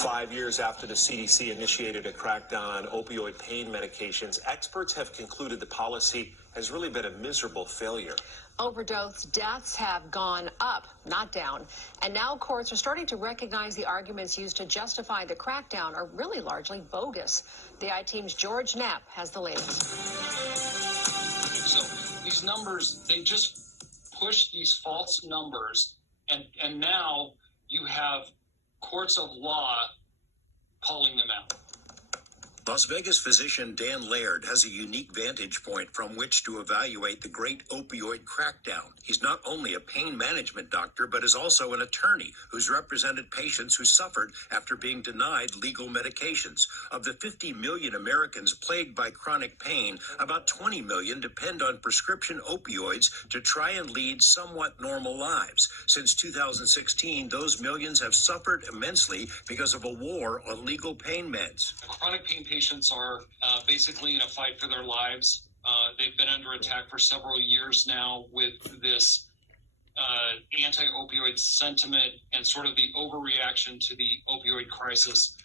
5 years after the CDC initiated a crackdown on opioid pain medications, experts have concluded the policy has really been a miserable failure. Overdose deaths have gone up, not down. And now courts are starting to recognize the arguments used to justify the crackdown are really largely bogus. The I-Team's George Knapp has the latest. So these numbers, they just push these false numbers, and now you have courts of law calling them out. Las Vegas physician Dan Laird has a unique vantage point from which to evaluate the great opioid crackdown. He's not only a pain management doctor, but is also an attorney who's represented patients who suffered after being denied legal medications. Of the 50 million Americans plagued by chronic pain, about 20 million depend on prescription opioids to try and lead somewhat normal lives. Since 2016, those millions have suffered immensely because of a war on legal pain meds. Chronic pain patients are basically in a fight for their lives. They've been under attack for several years now with this anti-opioid sentiment and sort of the overreaction to the opioid crisis.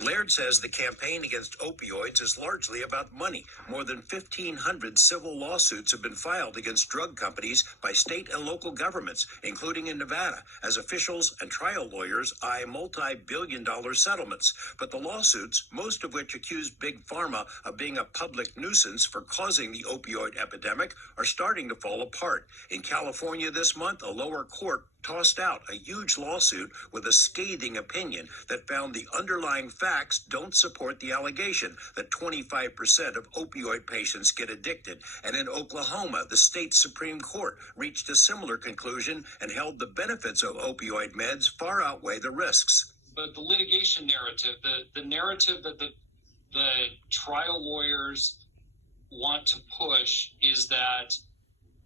Laird says the campaign against opioids is largely about money. More than 1,500 civil lawsuits have been filed against drug companies by state and local governments, including in Nevada, as officials and trial lawyers eye multi-billion-dollar settlements. But the lawsuits, most of which accuse Big Pharma of being a public nuisance for causing the opioid epidemic, are starting to fall apart. In California this month, a lower court tossed out a huge lawsuit with a scathing opinion that found the underlying facts don't support the allegation that 25% of opioid patients get addicted. And in Oklahoma, the state Supreme Court reached a similar conclusion and held the benefits of opioid meds far outweigh the risks. But the litigation narrative, the narrative that the trial lawyers want to push is that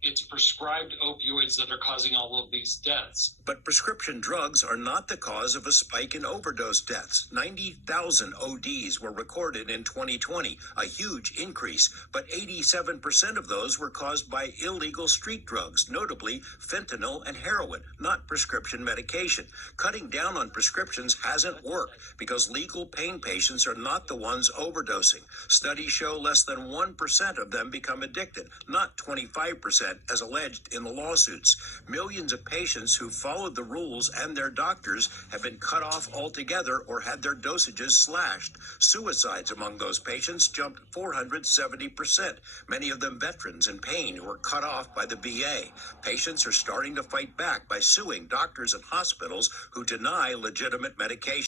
it's prescribed opioids that are causing all of these deaths. But prescription drugs are not the cause of a spike in overdose deaths. 90,000 ODs were recorded in 2020, a huge increase, but 87% of those were caused by illegal street drugs, notably fentanyl and heroin, not prescription medication. Cutting down on prescriptions hasn't worked because legal pain patients are not the ones overdosing. Studies show less than 1% of them become addicted, not 25%. As alleged in the lawsuits. Millions of patients who followed the rules and their doctors have been cut off altogether or had their dosages slashed. Suicides among those patients jumped 470%, many of them veterans in pain who were cut off by the VA. Patients are starting to fight back by suing doctors and hospitals who deny legitimate medication.